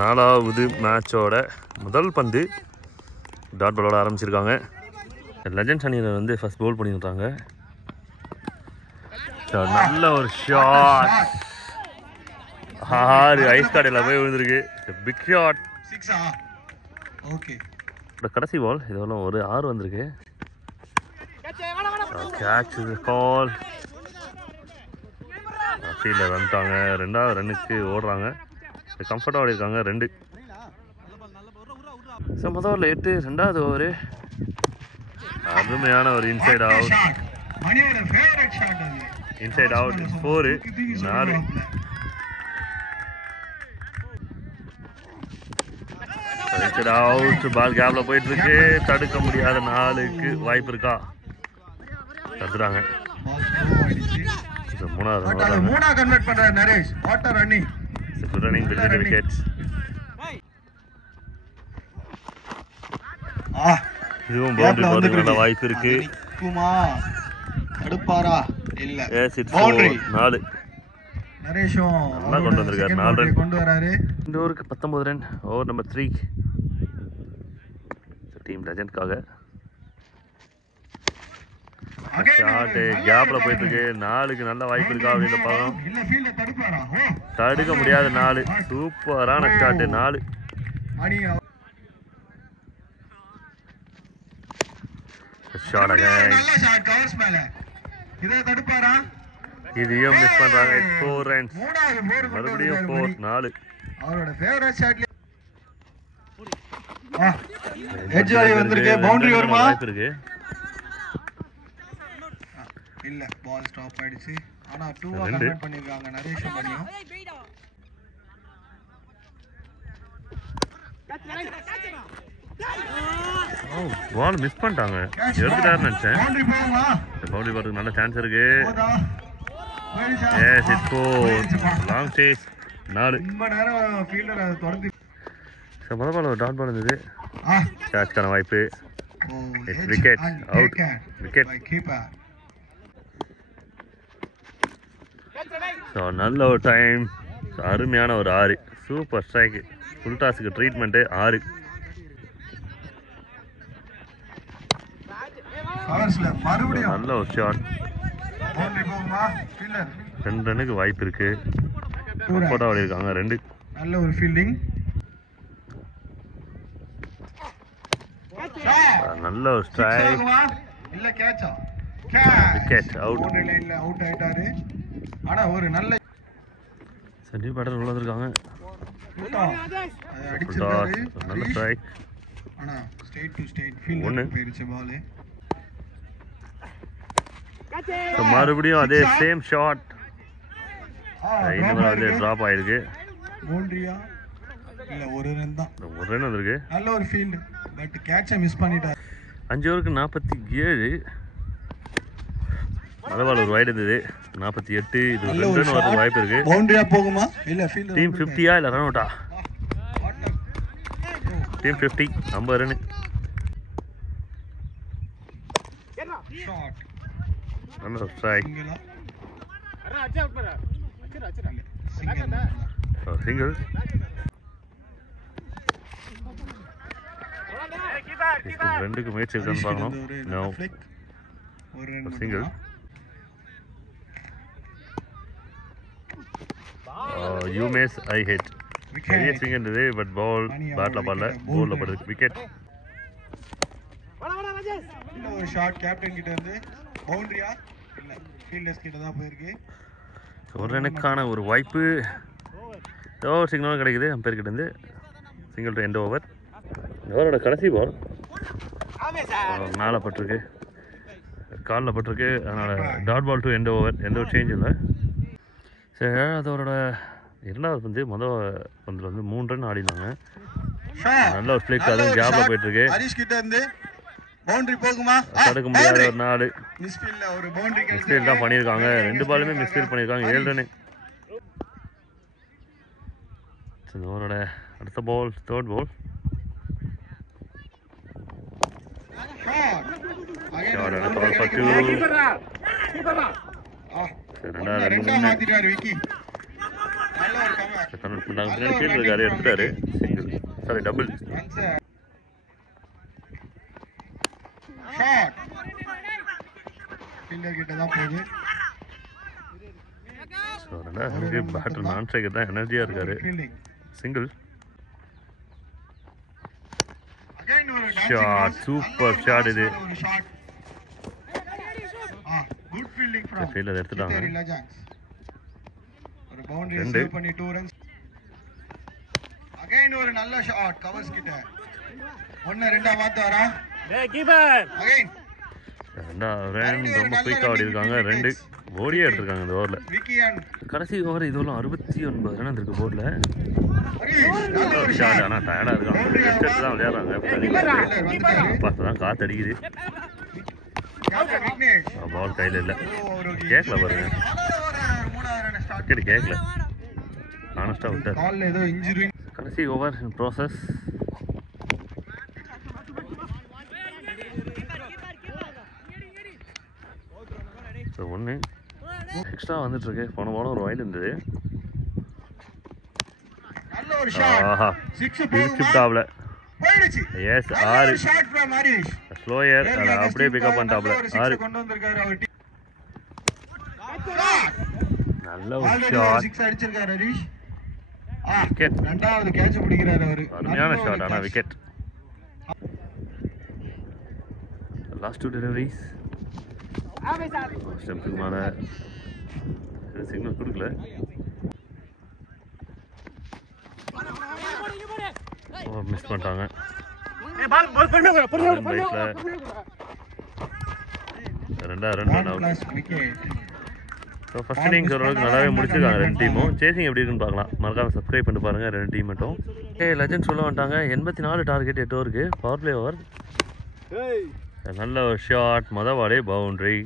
நாலாவது மேட்சோட முதல் பந்து டாட் பாலோட ஆரம்பிச்சிருக்காங்க. லெஜண்ட்ஸ் அணியில் வந்து ஃபர்ஸ்ட் பவுல் பண்ணிடுறாங்க. நல்ல ஒரு ஷாட், 6 ஐஸ் கார்டில் போய் விழுந்திருக்கு. Big shot. கடைசி பால் இதெல்லாம் ஒரு 6 வந்திருக்கு. கேட்ச் கால். ஃபீல்டர் வந்துட்டாங்க. 2வது ரன்னுக்கு ஓடுறாங்க. கம்ஃபர்ட்டாக இருக்காங்க 2. ஸோ முதல் ஓவரில் 8, 2வது ஓவரு அருமையான ஒரு inside out. Inside out 4, 4. Inside out. Ball கேப்ல போயிட்டு இருக்கு. தடுக்க முடியாத 4க்கு வாய்ப்பு இருக்கா? தடுத்துறாங்க. மூணாவது கன்வெர்ட் பண்ற Naresh. Water running. running with the wickets. இதுவும் பவுண்டரி போறதுக்கு நல்ல வாய்ப்பு இருக்கு. குமா அடுப்பாரா இல்ல. S it's boundary. 4. நரேஷும் நல்லா கொண்டு வந்திருக்காரு. 4 ரன் கொண்டு வராரு. இந்த ஓவருக்கு 19 ரன். ஓவர் நம்பர் 3 டீம் லெஜண்ட்காக. ஷாட் கேப்ல போயிட்டு இருக்கு. 4க்கு நல்ல வாய்ப்பு இருக்கா அப்படின்னு பார்க்கணும். தடுக்க முடியாத 4. சூப்பரான ஷாட். 4. Shot again. இதையும் மிஸ் பண்றாங்க. 4 ரன்ஸ். மறுபடியும் 4, 4. அவரோட ஃபேவரட் ஷாட்ல எட்ஜ் வரை வந்திருக்கு. பவுண்டரி வருமா? வாய்ப்பு இருக்கு. இல்ல பால் ஸ்டாப் ஆயிடுச்சு. ஆனா 2 கன்வெர்ட் பண்ணிருக்காங்க நரேஷும் பண்ணியும். பால் மிஸ் பண்ணிட்டாங்க. எடுத்துட்டாருன்னு நினைச்சேன். பவுண்டரி போறதுக்கு நல்ல சான்ஸ் இருக்கு. Yes it's 4. Long chase. 4. ரொம்ப நேரம் ஃபீல்டர் அதை தொடர்ந்து முதல் பால் டாட் பால் இருந்தது. கேட்ச்க்கான வாய்ப்பு. விக்கெட். அவுட். விக்கெட். ஸோ நல்ல ஒரு டைம். அருமையான ஒரு 6. Super strike. ஃபுல் டாஸுக்கு ட்ரீட்மெண்ட்டு 6. நல்ல ஒரு ஷாட். 2 ரன்னுக்கு வாய்ப்பு இருக்கு. போட்டோ இருக்காங்க 2. நல்ல ஒரு ஃபீல்டிங். நல்ல ஒரு ஸ்ட்ரைக். இல்ல கேட்சா? விக்கெட். அவுட். லைன்ல அவுட் ஆயிட்டாரு. ஆனா ஒரு நல்ல சரி பேட்டர் உள்ள வந்திருக்காங்க. அடிச்சிட்டாரு. நல்ல ஸ்ட்ரைக். ஆனா ஸ்ட்ரைட் டு ஸ்ட்ரைட் ஃபீல்ட் போயிருச்சு பால். ஸோ மறுபடியும் அதே சேம் ஷாட். இன்னும் அதே ட்ராப் ஆயிருக்கு. பவுண்டரியா இல்ல ஒரு ரன் தான். ஒரு ரன் வந்திருக்கு. நல்ல ஒரு ஃபீல்ட். பட் கேட்சை மிஸ் பண்ணிட்டார். 5 ஓவருக்கு 47. மதவால் ஒரு வைட் இருந்தது. 48. இது 2 ரன் வரதுக்கு வாய்ப்பு இருக்கு. பவுண்டரியா போகுமா இல்ல ஃபீல்ட்? டீம் 50யா இல்ல ரன் அவுட்டா? டீம் 50. 50 ரன். ஷாட். நல்ல ஸ்ட்ரைக். சிங்கிள். ரெண்டுக்கு முயற்சி இருக்கான்னு பார்க்கணும். No. Single. You miss I hit. பெரிய ஸ்விங் இருந்தது. பட் பால் பேட்ல பால்ல போல்ல படுது. விக்கெட். ஒரு ஷாட் கேப்டன் கிட்ட இருந்து. பவுண்டரியா இல்ல ஃபீல்டர்ஸ் கிட்ட தான் போயிருக்கு. ஒரு ரனுக்கான ஒரு வாய்ப்பு. ஓவர் சிக்னல் கிடைக்குது அம்பையர் கிட்ட இருந்து. Single to end over. ஓவரோட கடைசி பால் மேலே பட்டிருக்கு. காலில் பட்டிருக்கு. அதனால் dot ball to end over. எந்த ஒரு சேஞ்ச் இல்லை. சரி, அதோட 2வது பந்து முதல் பந்தில் வந்து 3 ரன் ஆடினாங்க. நல்ல ஒரு ஃபிளிக். அதுவும் ஜாப்ல போயிட்டுருக்கு. பவுண்டரி போகுமா? தடுக்க முடியாத ஒரு 4. மிஸ்ஃபீல்ட் தான் பண்ணியிருக்காங்க. 2 பாலுமே மிஸ்ஃபீல்ட் பண்ணியிருக்காங்க. 7 ரன். ஓவரோட அடுத்த பால் 3rd பால். நாங்கள் பின்னாடி ஃபீல்டு இருக்காரு, எடுத்துட்டாரு. Single, sorry double. ஸோ ரெண்டாவது பேட்டர் நான் ஸ்ட்ரைக்கர் தான் எனர்ஜியாக இருக்காரு. சிங்கிள் ஷாட், சூப்பர் ஷாட் இது. ஃபீல்டர் எடுத்துட்டாங்க. 2 அகைன் ஒரு நல்ல ஷாட் கவர்ஸ் கிட்ட. 1-2 மாத்த வரா. டேய் கீப்பர் அகைன். ரொம்ப குயிக்காக ஆடி இருக்காங்க. 2 ஓடியே எடுத்திருக்காங்க இந்த ஓவரில். கடைசி ஓவர் இதுவெல்லாம் 69 ரன் இருக்கு போர்டில். ஷாட் ஆனால் டயர்டாக இருக்காங்க. ரெஸ்ட் எடுத்து தான் விளையாடுறாங்க. பார்த்து தான் காற்று அடிக்குது. பால் கையில் இல்லை. கேட்கல பாருங்க, விக்கெட் கேட்கல. ஆனஸ்டாக விட்டார். கடைசி over in process. So 1 extra வந்துட்டுருக்கு. போன பாலம் ஒரு வைல்டு இருந்தது. ஆஹா, டாப்ல எஸ் 6 ஸ்லோயர் அப்படியே பிக்கப் பண்ணிட்டாப்ல. 6 நல்ல ஒரு ஷாட் அடிச்சிருக்காரு ஹரிஷ். விக்கெட். ரெண்டாவது கேட்ச் பிடிக்கிறாரு அவரு. அருமையான ஷாட். ஆனால் விக்கெட். Last 2 deliveries. ஸ்டெம்புக்கு மேலே சிக்னல் கொடுக்கல. மிஸ் பண்ணிட்டாங்க. ஸோ ஃபர்ஸ்ட் இன்னிங்ஸ் ஓரளவுக்கு நல்லாவே முடிச்சிருக்காங்க 2 டீமும். சேசிங் எப்படி இருக்குன்னு பார்க்கலாம். மறக்காமல் சப்ஸ்கிரைப் பண்ணி பாருங்கள் 2 டீம் மட்டும். லெஜண்ட் சொல்ல வந்துட்டாங்க. 84 டார்கெட் 8 ஓவருக்கு. Power play over. நல்ல ஒரு ஷாட், மொதல் பவுண்ட்ரி.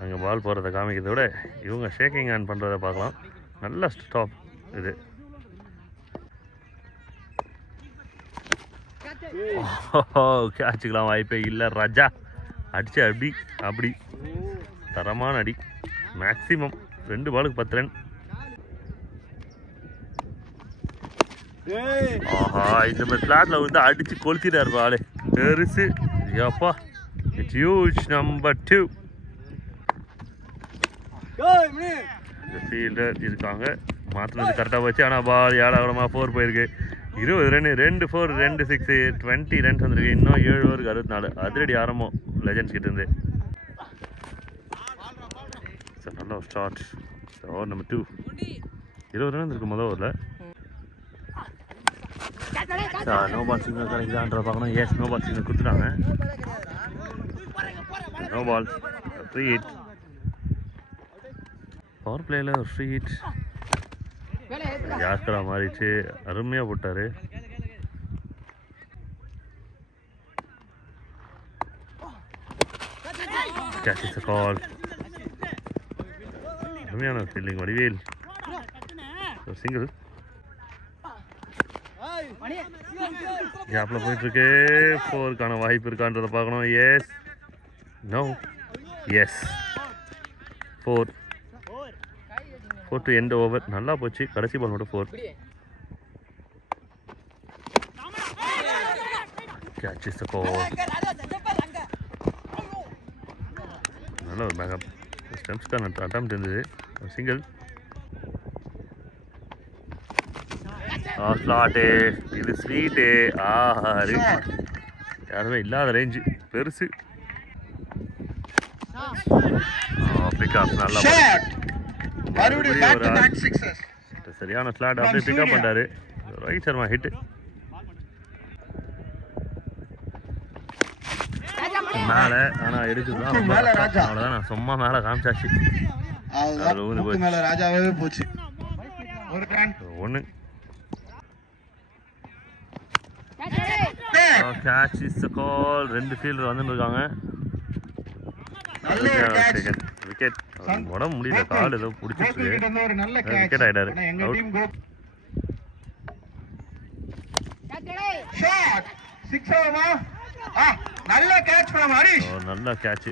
அங்கே பால் போகிறத காமிக்கிறத விட இவங்க ஷேக்கிங் ஹேண்ட் பண்ணுறத பார்க்கலாம். நல்ல ஸ்டாப் இது. கேட்சுக்கலாம் வாய்ப்பே இல்லை. ராஜா அடிச்சு அப்படி தரமான அடி. மேக்ஸிமம் 2 பாலுக்கு 10 ரன். ஆஹா, இந்த மாதிரி ஸ்லாட்டில் வந்து அடித்து கொளுத்திட்டார் பாலு. பெருசு அப்பா. It's huge. நம்பர் 2 ஃபீல்டர் இருக்காங்க. மாற்றினது கரெக்டாக வச்சு. ஆனால் பால் ஏடாகலமாக 4 போயிருக்கு. 20 ரன், 2 4 2 6 20 ரன்ஸ் வந்துருக்கு. இன்னும் 7 ஓவருக்கு 64. அதிரடி ஆரம்பம் லெஜண்ட்ஸ் கிட்ட இருந்து. சார் நல்ல ஒரு ஸ்டார்ட். Over number 2. 20 ரன் இருக்கு முதல் ஓவரில். நோ பால் சிக்னல் கிடைக்குதான்றத பார்க்கணும். எஸ், நோ பால் சிக்னல் கொடுத்துட்டாங்க. No ball, free hit. Power பிளேயில் ஒரு ஃப்ரீ ஹிட். யாஸ்கரா மாறிச்சு. அருமையாக போட்டார். Catch is a call. அருமையான ஃபீல்டிங் வடிவேல். சிங்கிள் கேப்பில் போயிட்டுருக்கு. 4க்கான வாய்ப்பு இருக்கான்றதை பார்க்கணும். Yes, no, yes. 4 to end over. நல்லா போச்சு. கடைசி பால் மட்டும் 4. Catch is the call. நல்ல ஒரு பேக்கப். ஸ்டெம்ஸ்க்கான அட்டெம்ப்ட் இருந்தது. சிங்கிள். ஸ்லாட்டு. இது ஸ்வீட்டு. ஆஹா, யாருமே இல்லாத ரேஞ்சு. பெருசு. பிக்கப் நல்லா. சரியான ஸ்லாட். அப்படியே பிக்கப் பண்ணாரு ரோஹித் சர்மா. ஹிட் மேலே. ஆனால் எடுக்குதுதான். அவ்வளோதான். நான் சும்மா மேலே காமிச்சாச்சு. ராஜாவே போச்சு. 1 catch is the call. 2 fielder வந்துட்டு இருக்காங்க. விக்கெட். உடம்பு முடியல. கால் ஏதோ பிடிச்சிருக்கு. விக்கெட் ஆயிடாரு. நல்ல கேட்ச் ஃப்ரம் ஹரிஷ். நல்ல கேட்ச்.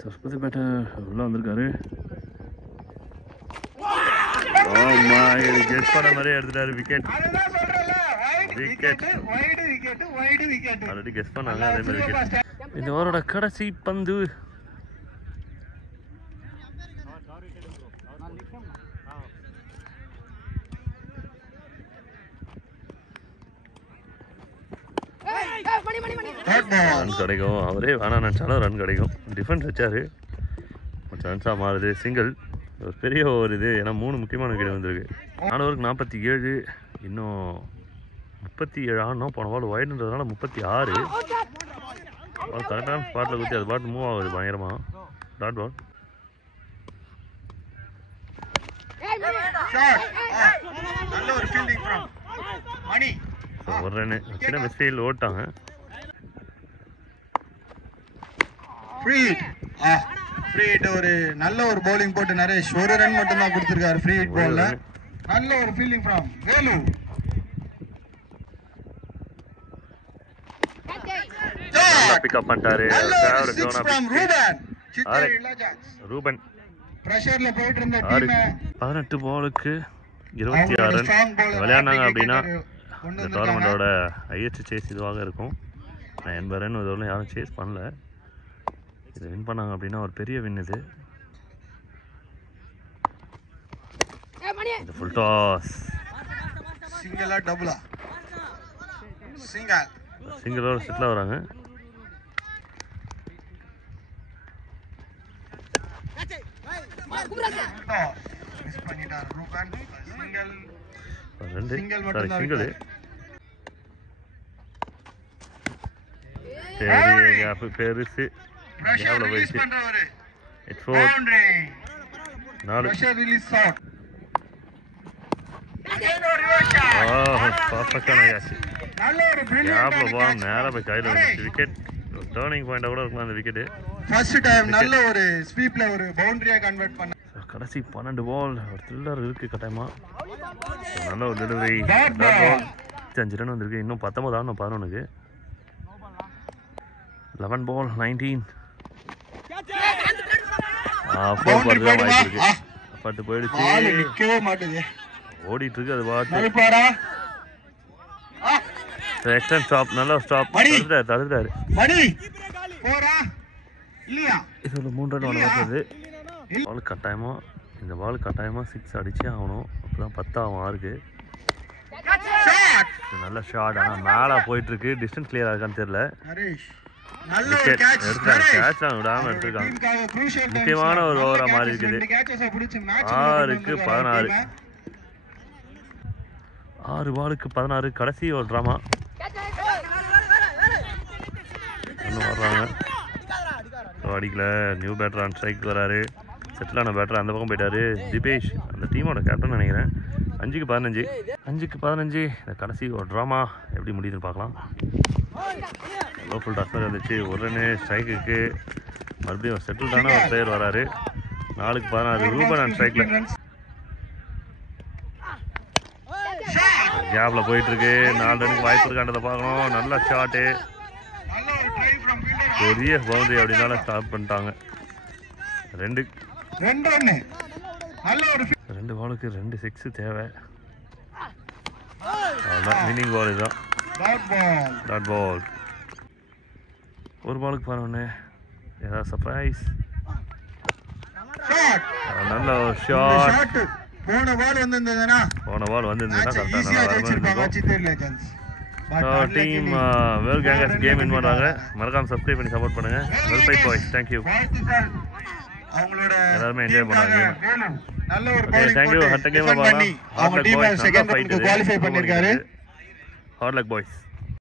சஸ்பதி பேட்டர் உள்ள வந்திருக்காரு. ஆமா இது கெஸ் பண்ண மாதிரியே எடுத்துட்டாரு விக்கெட். ஆல்ரெடி கெஸ் பண்ணாங்க அதே மாதிரி விக்கெட். இந்த ஓவரோட கடைசி பந்து. ரன் கிடைக்கும். அவரே வேணாம் நினச்சாலும் ரன் கிடைக்கும். டிஃபென்ஸ் வச்சாரு, சான்ஸாக மாறுது. சிங்கிள் ஒரு பெரிய ஓவர் இது. ஏன்னா 3 முக்கியமான விக்கெட் வந்திருக்கு. 4 ஓவருக்கு 47. இன்னும் 37 ஆடணும். போன பால் ஒயிட்ன்றதுனால 36. பால் கரெக்டான ஸ்பாட்டில் குத்தி அது பாட்டு மூவ் ஆகுது பயங்கரமாக. Dot ball. ஒரு ரன்னு சின்ன மிஸ்டேக் ஓட்டாங்க. ஒரு நல்ல ஒரு பவுலிங் போட்டு நரேஷ் ஒரு ரன் மட்டும் தான் கொடுத்திருக்காரு ஃப்ரீ ஹிட் பால்ல. நல்ல ஒரு ஃபீல்டிங் ஃப்ரம் வேலு. பிக்கப் பண்ணிட்டாரு. ரூபன் பிரஷர்ல போயிட்டு இருந்த டீம் 18 பாலுக்கு 26 ரன் விளையாடினாங்க அப்படின்னா இந்த டோர்னமெண்டோட ஹையஸ்ட் சேஸ் இதுவாக இருக்கும். 80 ரன் இதுவரை யாரும் சேஸ் பண்ணல. இதை வின் பண்ணாங்க அப்படின்னா ஒரு பெரிய வின் இது. இந்த ஃபுல் டாஸ் சிங்கிளா டபுளா? சிங்கிள். சிங்கிளோட செட்டில் வராங்க. சிங்கிள் பெருசு போயிடுச்சு. 4 நேராக போய் கையில் வந்துச்சு விக்கெட். டர்னிங் பாயிண்டா கூட இருக்கலாம் அந்த விக்கெட். ஃபர்ஸ்ட் டைம் நல்ல ஒரு ஸ்வீப்ல ஒரு பவுண்டரியா கன்வெர்ட் பண்ண. கடைசி 12 பால் ஒரு த்ரில்லர் இருக்கு கட்டாயமா. நல்ல ஒரு டெலிவரி. 5 ரன் வந்திருக்கு. இன்னும் 19 ஆடணும் 11க்கு. 11 பால் 19. பட்டு போயிடுச்சு. ஓடிட்டு இருக்கு அது பாட்டு. Extend stop. நல்ல ஸ்டாப். தடுத்தாரு. இதோட 3 ரன் வந்தது. பால் கட்டாயமா இந்த பால் கட்டாயமா 6 அடிச்சே ஆகணும். அப்பதான் 10 ஆகும் 6க்கு. நல்ல ஷாட். ஆனால் மேலே போயிட்டு இருக்கு. டிஸ்டன்ஸ் கிளியர் ஆகான்னு தெரியல. விடாம எடுத்துருக்காங்க. முக்கியமான ஒரு ஓவரா மாறி இருக்குது. 6க்கு 16. 6 பாலுக்கு 16. கடைசி ஒரு ட்ராமா இன்னும் வர்றாங்க. அடிக்கல. நியூ பேட்டர் ஆன் ஸ்ட்ரைக் வராரு. செட்டிலான பேட்டர் அந்த பக்கம் போயிட்டாரு. திபேஷ் அந்த டீமோட கேப்டன் நினைக்கிறேன். 5க்கு 15. இந்த கடைசி ஒரு ட்ராமா எப்படி முடியுதுன்னு பார்க்கலாம். லோக்கல் டாஸ்மர் வந்துச்சு. ஒரு ரன்னு ஸ்ட்ரைக்குக்கு. மறுபடியும் செட்டில்டான ஒரு பிளேயர் வராரு. 4க்கு 16. ரூபன் ஆன் ஸ்ட்ரைக்கில். கேப்ல போயிட்டு இருக்கு. 4 ரன்னுக்கு வாய்ப்பு இருக்கான்றதை பார்க்கணும். நல்ல ஷாட்டு. பெரிய பவுண்டரி அப்படின்னால ஸ்டாப் பண்ணிட்டாங்க. 2 பாலுக்கு 2 6 தேவை. அவ்வளோதான். வின்னிங் பால் இதுதான். Dot ball. ஒரு பாலுக்கு பாருங்க. ஏதாவது சர்ப்ரைஸ். நல்ல ஒரு ஷாட். போன பால் வந்திருந்ததுன்னா டீம் வேல் கேங்கர்ஸ் கேம் வின் பண்றாங்க. மறக்காம சப்ஸ்கிரைப் பண்ணி சப்போர்ட் பண்ணுங்க. Well fight boys. Thank you. எல்லாரும் என்ஜாய் பண்ணாங்க. நல்ல ஒரு பவுலிங் थैंक यू. ஹட்ட கேம் பாருங்க. அவங்க டீம் செகண்ட் ரவுண்டுக்கு குவாலிஃபை பண்ணிருக்காரு. Hard luck boys.